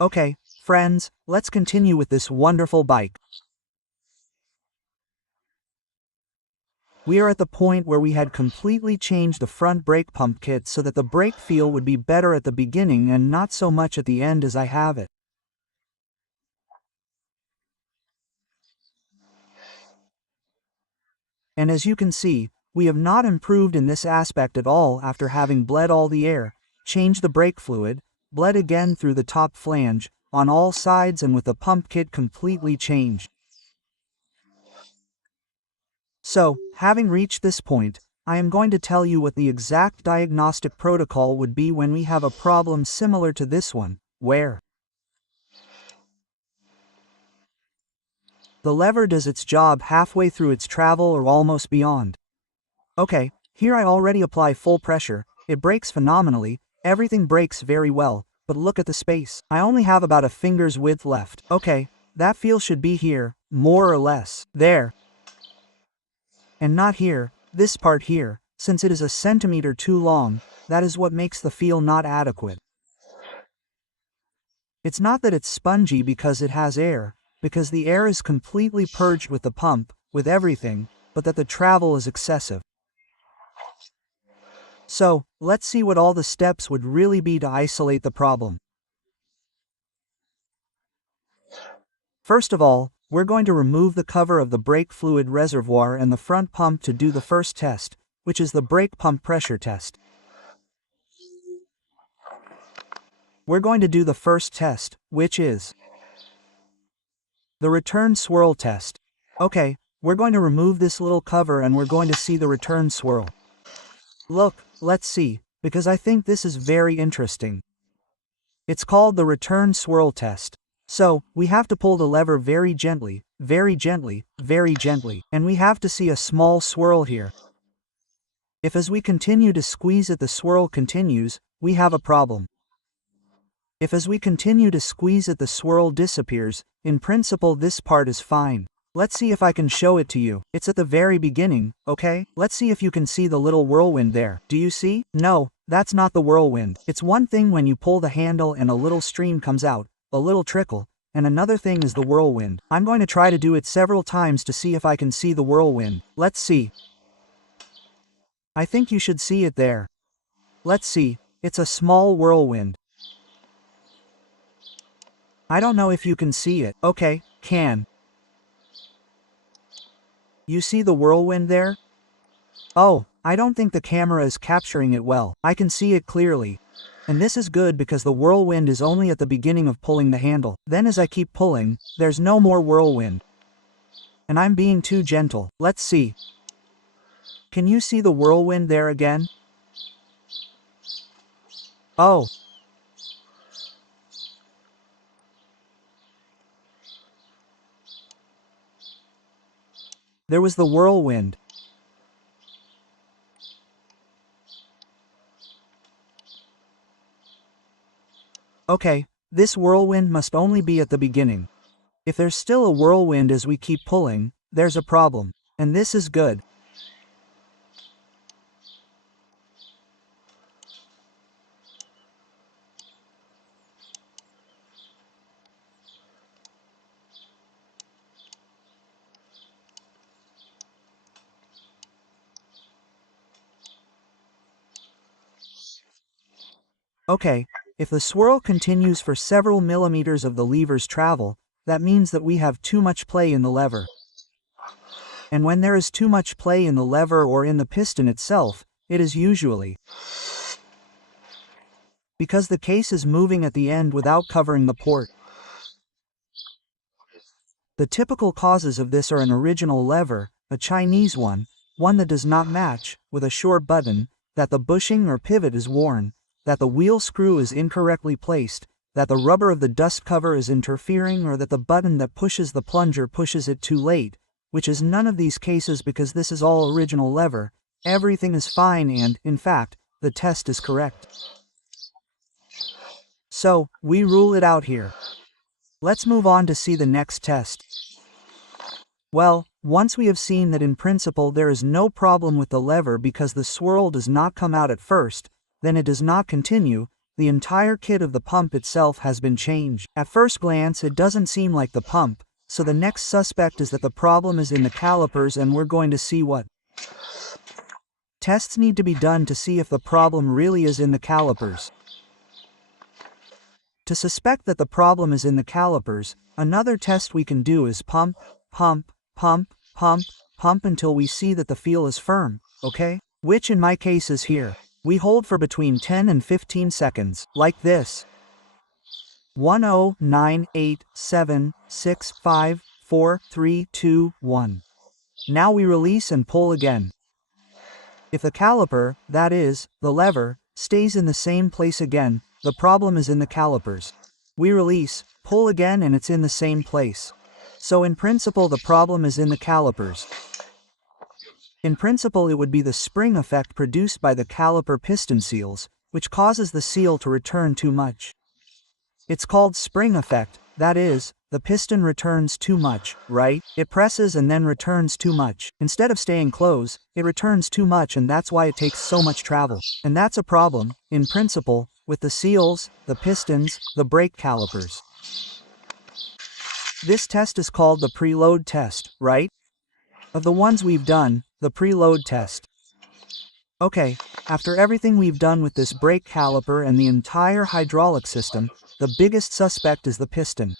Okay, friends, let's continue with this wonderful bike. We are at the point where we had completely changed the front brake pump kit so that the brake feel would be better at the beginning and not so much at the end as I have it. And as you can see, we have not improved in this aspect at all after having bled all the air, changed the brake fluid, bled again through the top flange, on all sides and with the pump kit completely changed. So, having reached this point, I am going to tell you what the exact diagnostic protocol would be when we have a problem similar to this one, where the lever does its job halfway through its travel or almost beyond. Okay, here I already apply full pressure, it brakes phenomenally, everything brakes very well, but look at the space. I only have about a finger's width left. Okay, that feel should be here, more or less. There. And not here, this part here, since it is a centimeter too long, that is what makes the feel not adequate. It's not that it's spongy because it has air, because the air is completely purged with the pump, with everything, but that the travel is excessive. So, let's see what all the steps would really be to isolate the problem. First of all, we're going to remove the cover of the brake fluid reservoir and the front pump to do the first test, which is the brake pump pressure test. We're going to do the first test, which is the return swirl test. Okay, we're going to remove this little cover and we're going to see the return swirl. Look, let's see, because I think this is very interesting. It's called the return swirl test. So, we have to pull the lever very gently, very gently, very gently, and we have to see a small swirl here. If as we continue to squeeze it the swirl continues, we have a problem. If as we continue to squeeze it the swirl disappears, in principle this part is fine. Let's see if I can show it to you. It's at the very beginning, okay? Let's see if you can see the little whirlwind there. Do you see? No, that's not the whirlwind. It's one thing when you pull the handle and a little stream comes out, a little trickle, and another thing is the whirlwind. I'm going to try to do it several times to see if I can see the whirlwind. Let's see. I think you should see it there. Let's see, it's a small whirlwind. I don't know if you can see it. Okay, can. You see the whirlwind there? Oh, I don't think the camera is capturing it well. I can see it clearly. And this is good because the whirlwind is only at the beginning of pulling the handle. Then as I keep pulling, there's no more whirlwind. And I'm being too gentle. Let's see. Can you see the whirlwind there again? Oh. There was the whirlwind. Okay, this whirlwind must only be at the beginning. If there's still a whirlwind as we keep pulling, there's a problem. And this is good. Okay, if the swirl continues for several millimeters of the lever's travel, that means that we have too much play in the lever. And when there is too much play in the lever or in the piston itself, it is usually because the case is moving at the end without covering the port. The typical causes of this are an original lever, a Chinese one that does not match, with a short button, that the bushing or pivot is worn, that the wheel screw is incorrectly placed, that the rubber of the dust cover is interfering, or that the button that pushes the plunger pushes it too late, which is none of these cases because this is all original lever, everything is fine and, in fact, the test is correct. So, we rule it out here. Let's move on to see the next test. Well, once we have seen that in principle there is no problem with the lever because the swirl does not come out at first, then it does not continue, the entire kit of the pump itself has been changed. At first glance it doesn't seem like the pump, so the next suspect is that the problem is in the calipers, and we're going to see what tests need to be done to see if the problem really is in the calipers. To suspect that the problem is in the calipers, another test we can do is pump, pump, pump, pump, pump until we see that the feel is firm, okay? Which in my case is here. We hold for between 10 and 15 seconds, like this. 10, 9, 8, 7, 6, 5, 4, 3, 2, 1. Now we release and pull again. If the caliper, that is, the lever, stays in the same place again, the problem is in the calipers. We release, pull again, and it's in the same place. So in principle the problem is in the calipers. In principle it would be the spring effect produced by the caliper piston seals, which causes the seal to return too much. It's called spring effect, that is, the piston returns too much, right? It presses and then returns too much. Instead of staying close, it returns too much, and that's why it takes so much travel. And that's a problem, in principle, with the seals, the pistons, the brake calipers. This test is called the preload test, right? Of the ones we've done, the preload test. Okay, after everything we've done with this brake caliper and the entire hydraulic system, the biggest suspect is the piston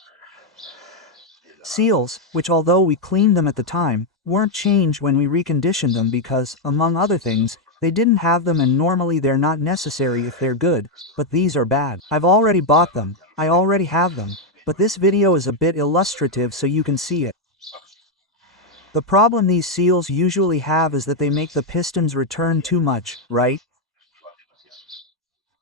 seals, which although we cleaned them at the time, weren't changed when we reconditioned them because, among other things, they didn't have them, and normally they're not necessary if they're good, but these are bad. I've already bought them, I already have them, but this video is a bit illustrative so you can see it. The problem these seals usually have is that they make the pistons return too much, right?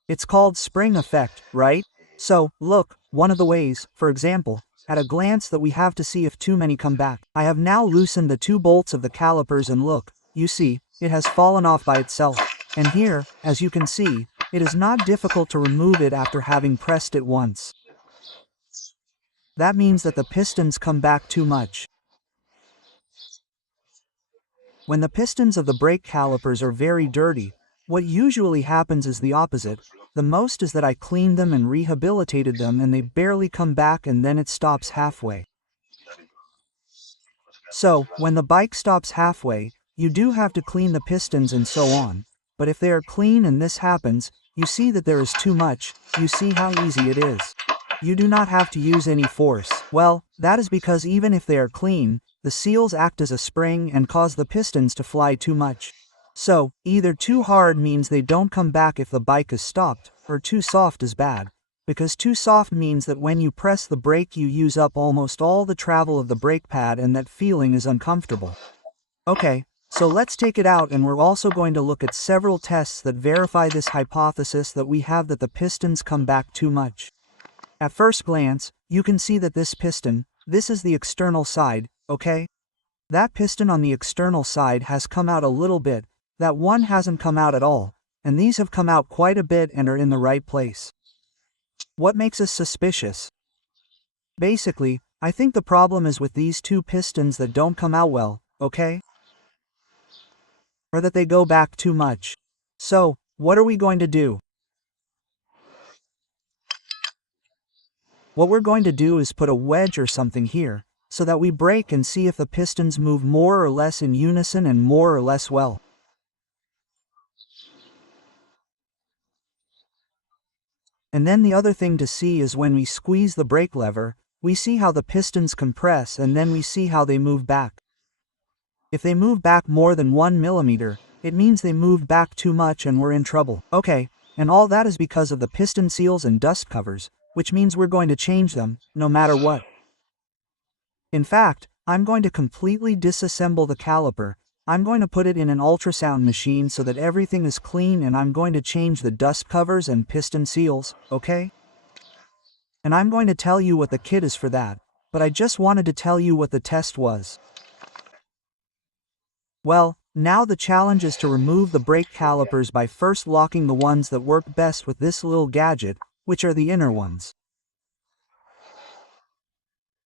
It's called spring effect, right? So, look, one of the ways, for example, at a glance that we have to see if too many come back. I have now loosened the two bolts of the calipers and look, you see, it has fallen off by itself. And here, as you can see, it is not difficult to remove it after having pressed it once. That means that the pistons come back too much. When the pistons of the brake calipers are very dirty, what usually happens is the opposite. The most is that I cleaned them and rehabilitated them and they barely come back, and then it stops halfway. So, when the bike stops halfway, you do have to clean the pistons and so on. But if they are clean and this happens, you see that there is too much, you see how easy it is. You do not have to use any force. Well, that is because even if they are clean, the seals act as a spring and cause the pistons to fly too much. So, either too hard means they don't come back if the bike is stopped, or too soft is bad. Because too soft means that when you press the brake you use up almost all the travel of the brake pad, and that feeling is uncomfortable. Okay, so let's take it out, and we're also going to look at several tests that verify this hypothesis that we have, that the pistons come back too much. At first glance, you can see that this piston, this is the external side, okay? That piston on the external side has come out a little bit, that one hasn't come out at all, and these have come out quite a bit and are in the right place. What makes us suspicious? Basically, I think the problem is with these two pistons that don't come out well, okay? Or that they go back too much. So, what are we going to do? What we're going to do is put a wedge or something here, so that we break and see if the pistons move more or less in unison and more or less well. And then the other thing to see is when we squeeze the brake lever, we see how the pistons compress, and then we see how they move back. If they move back more than 1 millimeter, it means they moved back too much and we're in trouble. Okay, and all that is because of the piston seals and dust covers, which means we're going to change them, no matter what. In fact, I'm going to completely disassemble the caliper. I'm going to put it in an ultrasound machine so that everything is clean, and I'm going to change the dust covers and piston seals, okay? And I'm going to tell you what the kit is for that, but I just wanted to tell you what the test was. Well, now the challenge is to remove the brake calipers by first locking the ones that work best with this little gadget, which are the inner ones.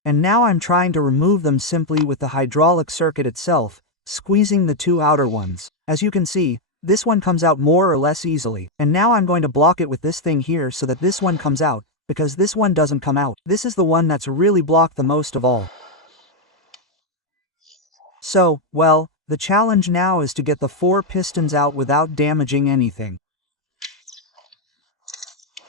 And now I'm trying to remove them simply with the hydraulic circuit itself, squeezing the two outer ones. As you can see, this one comes out more or less easily. And now I'm going to block it with this thing here so that this one comes out, because this one doesn't come out. This is the one that's really blocked the most of all. So, well, the challenge now is to get the 4 pistons out without damaging anything.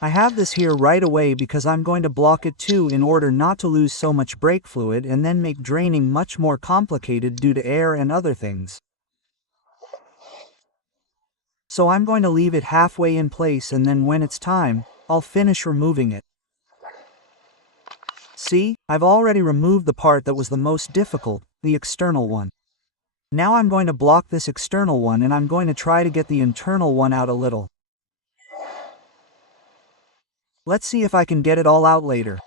I have this here right away because I'm going to block it too in order not to lose so much brake fluid and then make draining much more complicated due to air and other things. So I'm going to leave it halfway in place, and then when it's time, I'll finish removing it. See, I've already removed the part that was the most difficult, the external one. Now I'm going to block this external one, and I'm going to try to get the internal one out a little. Let's see if I can get it all out later.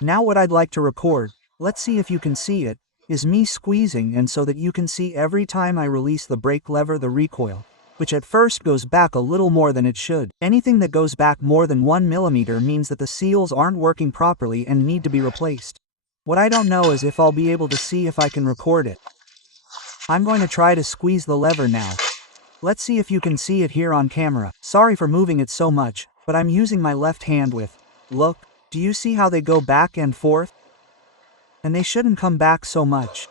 Now what I'd like to record, let's see if you can see it, is me squeezing, and so that you can see every time I release the brake lever the recoil, which at first goes back a little more than it should. Anything that goes back more than 1 millimeter means that the seals aren't working properly and need to be replaced. What I don't know is if I'll be able to see if I can record it. I'm going to try to squeeze the lever now. Let's see if you can see it here on camera. Sorry for moving it so much, but I'm using my left hand with. Look, do you see how they go back and forth? And they shouldn't come back so much.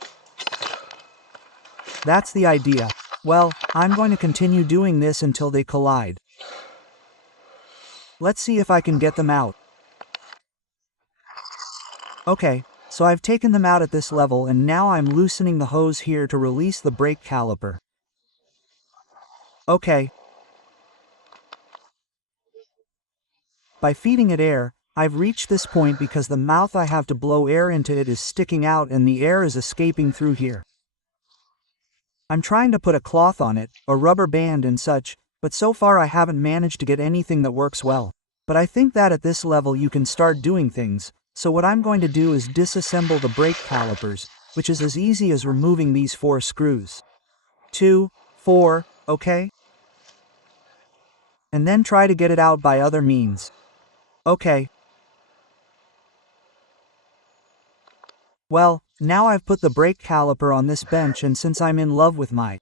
That's the idea. Well, I'm going to continue doing this until they collide. Let's see if I can get them out. Okay, so I've taken them out at this level, and now I'm loosening the hose here to release the brake caliper. Okay. By feeding it air, I've reached this point because the mouth I have to blow air into it is sticking out and the air is escaping through here. I'm trying to put a cloth on it, a rubber band and such, but so far I haven't managed to get anything that works well. But I think that at this level you can start doing things, so what I'm going to do is disassemble the brake calipers, which is as easy as removing these 4 screws. 2, 4, okay? And then try to get it out by other means. Okay. Well, now I've put the brake caliper on this bench, and since I'm in love with my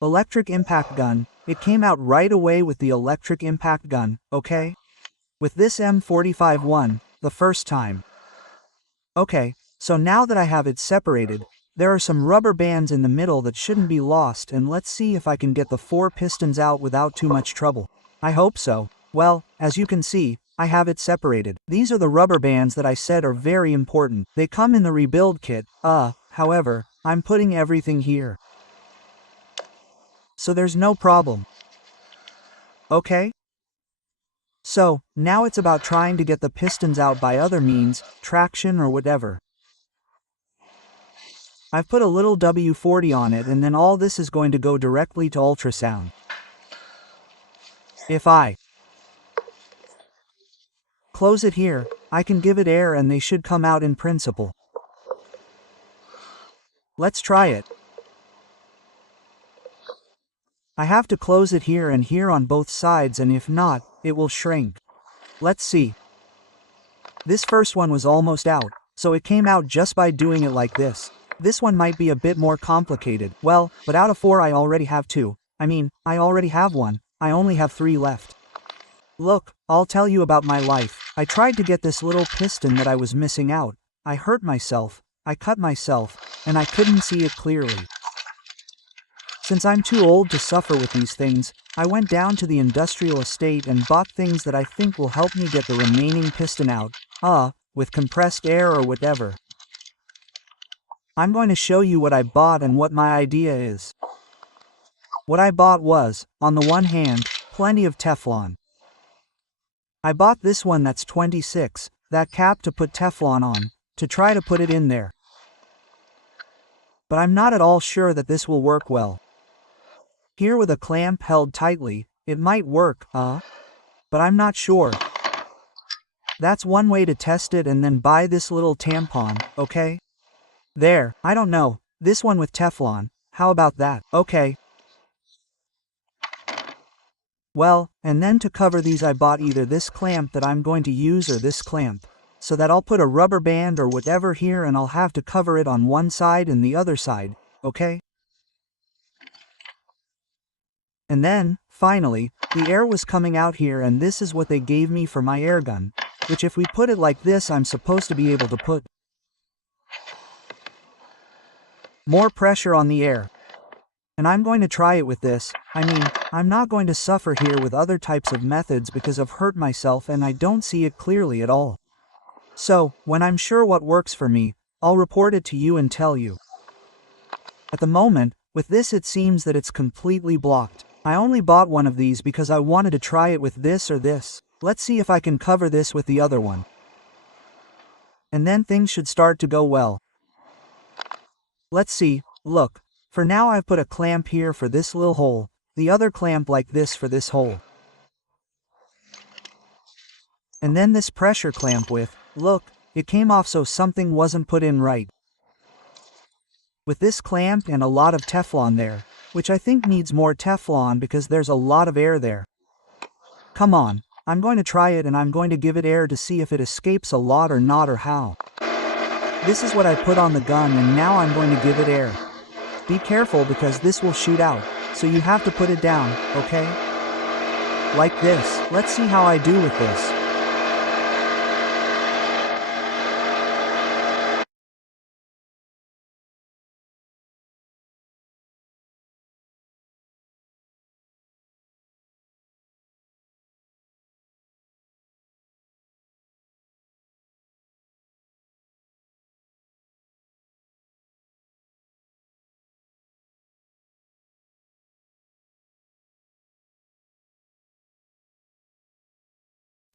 electric impact gun, it came out right away with the electric impact gun, okay? With this M45-1, the first time. Okay, so now that I have it separated, there are some rubber bands in the middle that shouldn't be lost, and let's see if I can get the 4 pistons out without too much trouble. I hope so. Well, as you can see, I have it separated. These are the rubber bands that I said are very important. They come in the rebuild kit, however, I'm putting everything here. So there's no problem. Okay? So, now it's about trying to get the pistons out by other means, traction or whatever. I've put a little W40 on it, and then all this is going to go directly to ultrasound. If I close it here, I can give it air and they should come out in principle. Let's try it. I have to close it here and here on both sides, and if not, it will shrink. Let's see. This first one was almost out, so it came out just by doing it like this. This one might be a bit more complicated. Well, but out of 4 I already have 2. I already have 1. I only have 3 left. Look, I'll tell you about my life. I tried to get this little piston that I was missing out. I hurt myself, I cut myself, and I couldn't see it clearly. Since I'm too old to suffer with these things, I went down to the industrial estate and bought things that I think will help me get the remaining piston out, with compressed air or whatever. I'm going to show you what I bought and what my idea is. What I bought was, on the one hand, plenty of Teflon. I bought this one that's 26, that cap to put Teflon on, to try to put it in there. But I'm not at all sure that this will work well. Here with a clamp held tightly, it might work, but I'm not sure. That's one way to test it, and then buy this little tampon, okay? There, I don't know, this one with Teflon, how about that? Okay. Well, and then to cover these I bought either this clamp that I'm going to use or this clamp. so that I'll put a rubber band or whatever here and I'll have to cover it on one side and the other side, okay? And then, finally, the air was coming out here and this is what they gave me for my air gun, which if we put it like this I'm supposed to be able to put more pressure on the air. And I'm going to try it with this. I mean, I'm not going to suffer here with other types of methods because I've hurt myself and I don't see it clearly at all. So, when I'm sure what works for me, I'll report it to you and tell you. At the moment, with this it seems that it's completely blocked. I only bought one of these because I wanted to try it with this or this. Let's see if I can cover this with the other one. And then things should start to go well. Let's see, look. For now I've put a clamp here for this little hole, the other clamp like this for this hole. And then this pressure clamp with, look, it came off so something wasn't put in right. With this clamp and a lot of Teflon there, which I think needs more Teflon because there's a lot of air there. Come on, I'm going to try it and I'm going to give it air to see if it escapes a lot or not or how. This is what I put on the gun and now I'm going to give it air. Be careful because this will shoot out, so you have to put it down, okay? Like this. Let's see how I do with this.